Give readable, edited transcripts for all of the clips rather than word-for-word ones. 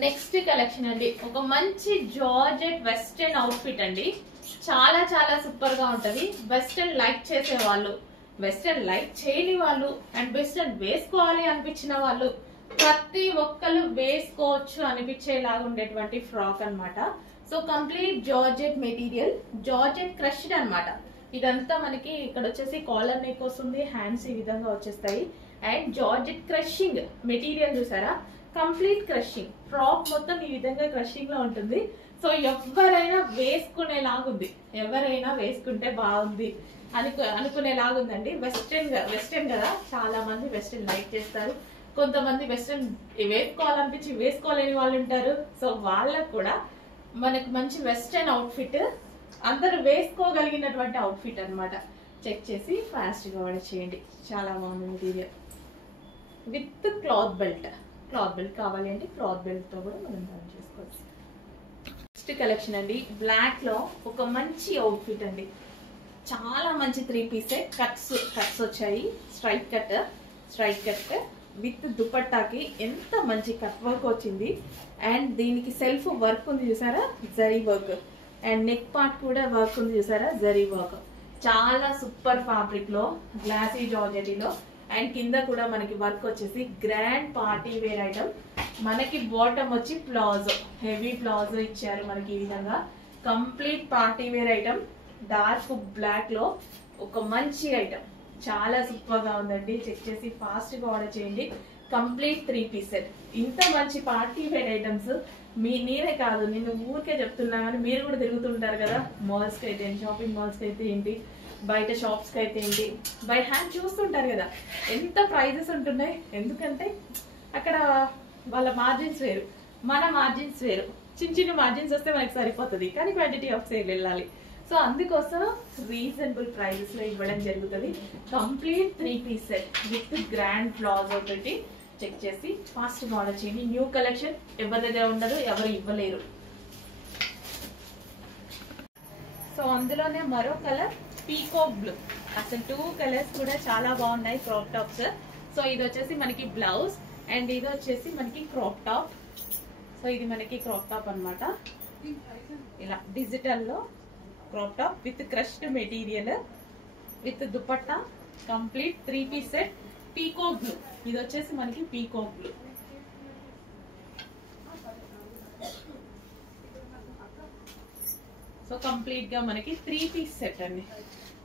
Next collection అండి, ఒక మంచి జార్జెట్ వెస్టర్న్ అవుట్ఫిట్ అండి. చాలా చాలా సూపర్ గా ఉంటది. వెస్టర్న్ లైక్ చేసే వాళ్ళు, వెస్టర్న్ లైక్ చేయని వాళ్ళు, అండ్ వెస్టర్న్ వేసుకోవాలి అనిపించిన వాళ్ళు ప్రతి ఒక్కరు వేసుకోవచ్చు అనిపించేలాగా ఉండేటువంటి ఫ్రాక్ అన్నమాట. So complete georgette material, georgette crushed అన్నమాట. ఇదంతా మనకి ఇక్కడ వచ్చేసి కాలర్ నెక్ వస్తుంది, హ్యాండ్స్ ఈ విధంగా వచ్చేస్తాయి. అండ్ జార్జెట్ క్రషింగ్ మెటీరియల్ చూసారా, కంప్లీట్ క్రషింగ్. ఫ్రాక్ మొత్తం ఈ విధంగా క్రషింగ్ లో ఉంటుంది. సో ఎవరైనా వేసుకునేలాగుంది, ఎవరైనా వేసుకుంటే బాగుంది అనుకునేలాగుందండి. వెస్టర్న్ కదా, చాలా మంది వెస్టర్న్ లైక్ చేస్తారు. కొంతమంది వెస్టర్న్ వేసుకోవాలనిపించి వేసుకోలేని వాళ్ళు ఉంటారు. సో వాళ్ళకు కూడా మనకు మంచి వెస్టర్న్ అవుట్ఫిట్, అందరూ వేసుకోగలిగినటువంటి అవుట్ఫిట్ అన్నమాట. చెక్ చేసి ఫాస్ట్ గా ఆర్డర్ చేయండి. చాలా బాగుంది material with cloth belt. Cloth belt కావాలి అంటే క్లాత్ బెల్ట్ తో కూడా మనం రన్ చేసుకోవచ్చు. నెక్స్ట్ కలెక్షన్ అండి, బ్లాక్ లో ఒక మంచి అవుట్ఫిట్ అండి. చాలా మంచి 3 పీసే కట్స్ వచ్చాయి. స్ట్రైట్ కట్ విత్ దుపట్టాకి ఎంత మంచి కట్ వర్క్ వచ్చింది. అండ్ దీనికి సెల్ఫ్ వర్క్ ఉంది చూసారా, zari work. And neck part కూడా వర్క్ ఉంది చూసారా, జరీ వర్క్. చాలా సూపర్ ఫ్యాబ్రిక్ లో, గ్లాసీ జార్జెటీలో. అండ్ కింద కూడా మనకి వర్క్ వచ్చేసి గ్రాండ్ పార్టీ వేర్ ఐటమ్. మనకి బాటమ్ వచ్చి ప్లాజో, హెవీ ప్లాజో ఇచ్చారు మనకి ఈ విధంగా. Complete party wear item, dark black లో ఒక మంచి ఐటమ్. చాలా సూపర్ గా ఉందండి. చెక్ చేసి ఫాస్ట్ గా ఆర్డర్ చేయండి. Complete 3 piece set. ఇంత మంచి పార్టీ వేర్ ఐటమ్స్ నేనే కాదు, నేను ఊరికే చెప్తున్నా కానీ మీరు కూడా తిరుగుతుంటారు కదా, మాల్స్ కి అయితే, షాపింగ్ మాల్స్ కి అయితే ఏంటి, బయట షాప్స్ కి అయితే ఏంటి, బై హ్యాండ్ చూస్తుంటారు కదా ఎంత ప్రైజెస్ ఉంటున్నాయి. ఎందుకంటే అక్కడ వాళ్ళ మార్జిన్స్ వేరు, మన మార్జిన్స్ వేరు. చిన్న మార్జిన్స్ వస్తే మనకి సరిపోతుంది, కానీ క్వాంటిటీ ఆఫ్ సేల్ వెళ్ళాలి. సో అందుకోసం రీజనబుల్ ప్రైజెస్ లో ఇవ్వడం జరుగుతుంది. Complete 3 piece set with grand palazzo తోటి. చెక్ చేసి ఫాస్ట్ గా ఆర్డర్ చేయండి. న్యూ కలెక్షన్, ఎవరి దగ్గర ఉండదు, ఎవరు ఇవ్వలేరు. సో అందులోనే మరో కలర్ పీకాక్ బ్లూ. అసలు 2 కలర్స్ కూడా చాలా బాగున్నాయి క్రాప్ టాప్స్. సో ఇది వచ్చేసి మనకి బ్లౌజ్, అండ్ ఇది వచ్చేసి మనకి క్రాప్ టాప్. సో ఇది మనకి క్రాప్ టాప్ అన్నమాట. ఇలా డిజిటల్ లో crop top with crushed material with dupatta. Complete 3 piece set peacock blue. ఇది వచ్చేసి మనకి పీకాక్ బ్లూ. సో కంప్లీట్ గా మనకి 3 పీస్ సెట్ అండి.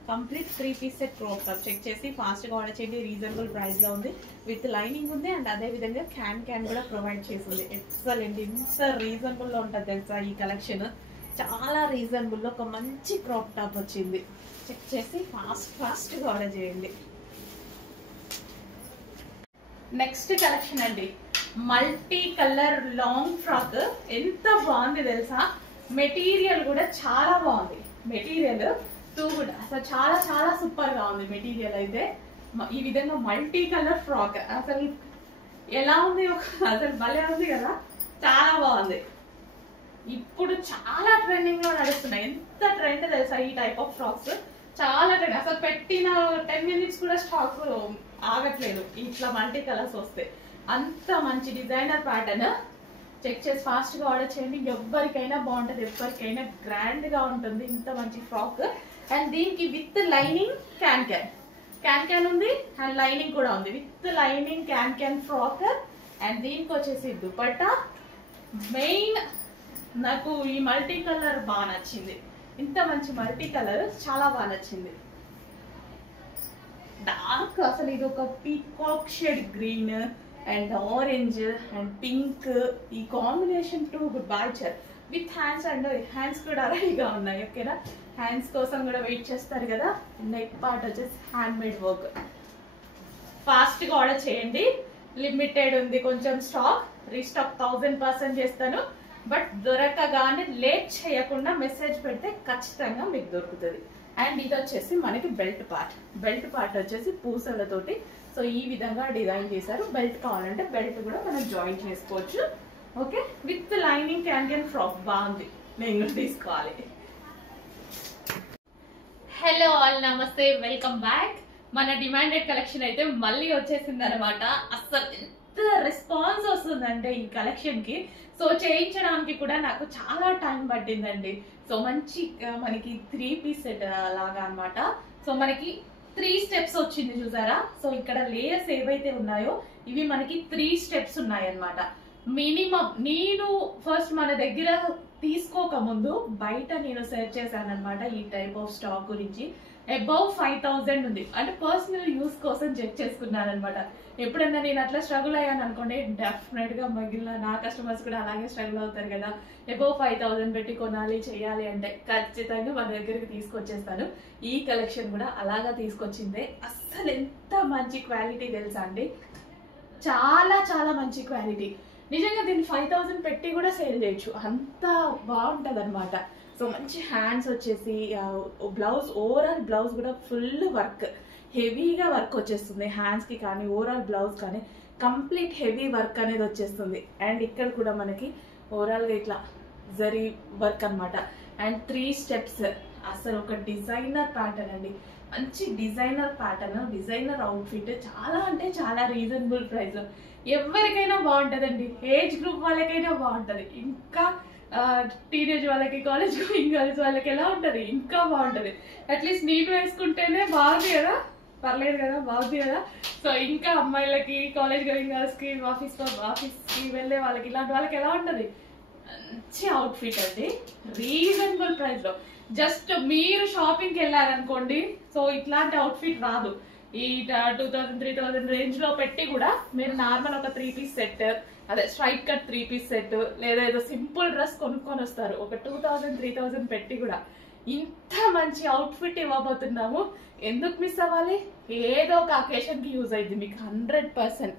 Complete 3 piece set crop top. Check చేసి ఫాస్ట్ గా ఆర్డర్ చేయండి. రీజనబుల్ ప్రైస్ లో ఉంది, విత్ లైనింగ్ ఉంది, అండ్ అదే విధంగా క్యాన్ కూడా ప్రొవైడ్ చేసింది. ఎక్సలెంట్. ఇంత రీజనబుల్ లో ఉంటుంది తెలుసా ఈ కలెక్షన్. చాలా రీజనబుల్ లో ఒక మంచి క్రాప్ టాప్ వచ్చింది. చెక్ చేసి ఫాస్ట్ గా ఆర్డర్ చేయండి. నెక్స్ట్ కలెక్షన్ అండి, మల్టీ కలర్ లాంగ్ ఫ్రాక్. ఎంత బాగుంది తెలుసా, మెటీరియల్ కూడా చాలా బాగుంది. మెటీరియల్ కూడా అసలు చాలా చాలా సూపర్ గా ఉంది మెటీరియల్ అయితే. ఈ విధంగా మల్టీ కలర్ ఫ్రాక్ అసలు ఎలా ఉంది, అసలు భలే ఉంది కదా, చాలా బాగుంది. ఇప్పుడు చాలా ట్రెండింగ్ లో నడుస్తున్నాయి. ఎంత ట్రెండ్ తెలుసా ఈ టైప్ ఆఫ్ ఫ్రాక్స్, చాలా ట్రెండ్. అసలు పెట్టిన 10 మినిట్స్ కూడా స్టాక్ ఆగట్లేదు ఇట్లా మల్టీ కలర్స్ వస్తే. అంత మంచి డిజైనర్ ప్యాటర్న్. చెక్ చేసి ఫాస్ట్ గా ఆర్డర్ చేయండి. ఎవరికైనా బాగుంటది, ఎవరికైనా గ్రాండ్ గా ఉంటుంది ఇంత మంచి ఫ్రాక్. అండ్ దీనికి విత్ లైనింగ్ క్యాన్ ఉంది, అండ్ లైనింగ్ కూడా ఉంది. With lining can frock. And దీనికి వచ్చేసి దుపట్టా. మెయిన్ నాకు ఈ మల్టీ కలర్ బాగా నచ్చింది. ఇంత మంచి మల్టీ కలర్ చాలా బాగా నచ్చింది. డార్క్, అసలు ఇది ఒక peacock shade green and orange and pink. ఈ కాంబినేషన్ టూ గుడ్ బాగా ఇచ్చారు. విత్ హ్యాండ్స్, అండ్ హ్యాండ్స్ కూడా రెడీగా ఉన్నాయి. ఓకేనా, హ్యాండ్స్ కోసం కూడా వెయిట్ చేస్తారు కదా. నెక్ పార్ట్ వచ్చేసి హ్యాండ్ మేడ్ వర్క్. ఫాస్ట్ గా ఆర్డర్ చేయండి. లిమిటెడ్ ఉంది కొంచెం స్టాక్. రీస్టాక్ 1000% చేస్తాను. బట్ దొరకగానే లేట్ చేయకుండా మెసేజ్ పెడితే ఖచ్చితంగా మీకు దొరుకుతుంది. అండ్ ఇది వచ్చేసి మనకి బెల్ట్ పార్ట్ వచ్చేసి పూసలతోటి. సో ఈ విధంగా డిజైన్ చేశారు. బెల్ట్ కావాలంటే బెల్ట్ కూడా మనం జాయిన్ చేసుకోవచ్చు. Okay, with lining can frock బాగుంది, నేను తీసుకోవాలి. హలో ఆల్, నమస్తే, వెల్కమ్ బ్యాక్. మన డిమాండెడ్ కలెక్షన్ అయితే మళ్ళీ వచ్చేసింది అనమాట. అస్సలు ఎంత రెస్పాన్స్ వస్తుందంటే ఈ కలెక్షన్ కి. సో చేయించడానికి కూడా నాకు చాలా టైం పట్టిందండి. సో మంచి మనకి 3 పీస్ సెట్ లాగా అన్నమాట. సో మనకి 3 స్టెప్స్ వచ్చింది చూసారా. సో ఇక్కడ లేయర్స్ ఏవైతే ఉన్నాయో ఇవి మనకి 3 స్టెప్స్ ఉన్నాయి అన్నమాట. మినిమం నేను ఫస్ట్ మన దగ్గర తీసుకోక ముందు బయట నేను సెర్చ్ చేశాను అనమాట ఈ టైప్ ఆఫ్ స్టాక్ గురించి. అబౌవ్ 5000 ఉంది. అంటే పర్సనల్ యూస్ కోసం చెక్ చేసుకున్నాను అనమాట. ఎప్పుడన్నా నేను అట్లా స్ట్రగుల్ అయ్యాను అనుకోండి, డెఫినెట్ గా మిగిలిన నా కస్టమర్స్ కూడా అలాగే స్ట్రగుల్ అవుతారు కదా. అబౌవ్ 5000 పెట్టి కొనాలి చేయాలి అంటే ఖచ్చితంగా మన దగ్గరికి తీసుకొచ్చేస్తాను. ఈ కలెక్షన్ కూడా అలాగా తీసుకొచ్చిందే. అస్సలు ఎంత మంచి క్వాలిటీ తెలుసా అండి, చాలా చాలా మంచి క్వాలిటీ. నిజంగా దీన్ని 5000 పెట్టి కూడా సేల్ చేయొచ్చు, అంత బాగుంటది అనమాట. సో మంచి హ్యాండ్స్ వచ్చేసి బ్లౌజ్, ఓవరాల్ బ్లౌజ్ కూడా ఫుల్ వర్క్, హెవీగా వర్క్ వచ్చేస్తుంది హ్యాండ్స్ కి కానీ ఓవరాల్ బ్లౌజ్ కానీ కంప్లీట్ హెవీ వర్క్ అనేది వచ్చేస్తుంది. అండ్ ఇక్కడ కూడా మనకి ఓవరాల్ గా ఇట్లా జరీ వర్క్ అనమాట. And 3 steps. అసలు ఒక డిజైనర్ ప్యాటర్న్ అండి, మంచి డిజైనర్ ప్యాటర్న్, డిజైనర్ అవుట్ఫిట్. చాలా అంటే చాలా రీజనబుల్ ప్రైస్ లో ఎవరికైనా బాగుంటదండి. ఏజ్ గ్రూప్ వాళ్ళకైనా బాగుంటది, ఇంకా టీనేజ్ వాళ్ళకి, కాలేజ్ గోయింగ్ గర్ల్స్ వాళ్ళకి ఎలా ఉంటది ఇంకా బాగుంటది. అట్లీస్ట్ నేను వేసుకుంటేనే బాగుంది కదా, పర్లేదు కదా, బాగుంది కదా. సో ఇంకా అమ్మాయిలకి, కాలేజ్ గోయింగ్ గర్ల్స్ కి, ఆఫీస్ కి వెళ్ళే వాళ్ళకి, ఇలాంటి వాళ్ళకి ఎలా ఉంటది, మంచి అవుట్ఫిట్ అండి రీజనబుల్ ప్రైస్ లో. జస్ట్ మీరు షాపింగ్ కి వెళ్ళారనుకోండి, సో ఇట్లాంటి అవుట్ఫిట్ రాదు. ఈ 2000-3000 రేంజ్ లో పెట్టి కూడా మీరు నార్మల్ ఒక 3 పీస్ సెట్, అదే స్ట్రైట్ కట్ 3 పీస్ సెట్, లేదా ఏదో సింపుల్ డ్రెస్ కొనుక్కొని వస్తారు. ఒక 2000-3000 పెట్టి కూడా ఇంత మంచి అవుట్ఫిట్ ఇవ్వబోతున్నాము. ఎందుకు మిస్ అవ్వాలి? ఏదో ఒక అకేషన్ కి యూజ్ అయింది మీకు 100%.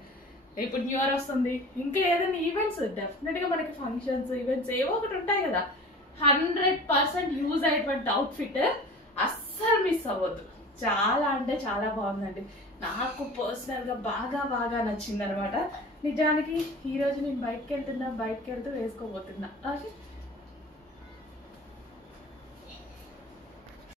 ఇప్పుడు న్యూ ఇయర్ వస్తుంది, ఇంకా ఏదైనా ఈవెంట్స్, డెఫినెట్ గా మనకి ఫంక్షన్స్, ఈవెంట్స్ ఏవో ఒకటి ఉంటాయి కదా. 100% యూజ్ అయ్యేటువంటి అవుట్ఫిట్, అస్సలు మిస్ అవ్వద్దు. చాలా అంటే చాలా బాగుందండి, నాకు పర్సనల్ గా బాగా బాగా నచ్చింది అనమాట. నిజానికి ఈ రోజు నేను బయటకు వెళ్తూ వేసుకోబోతున్నా.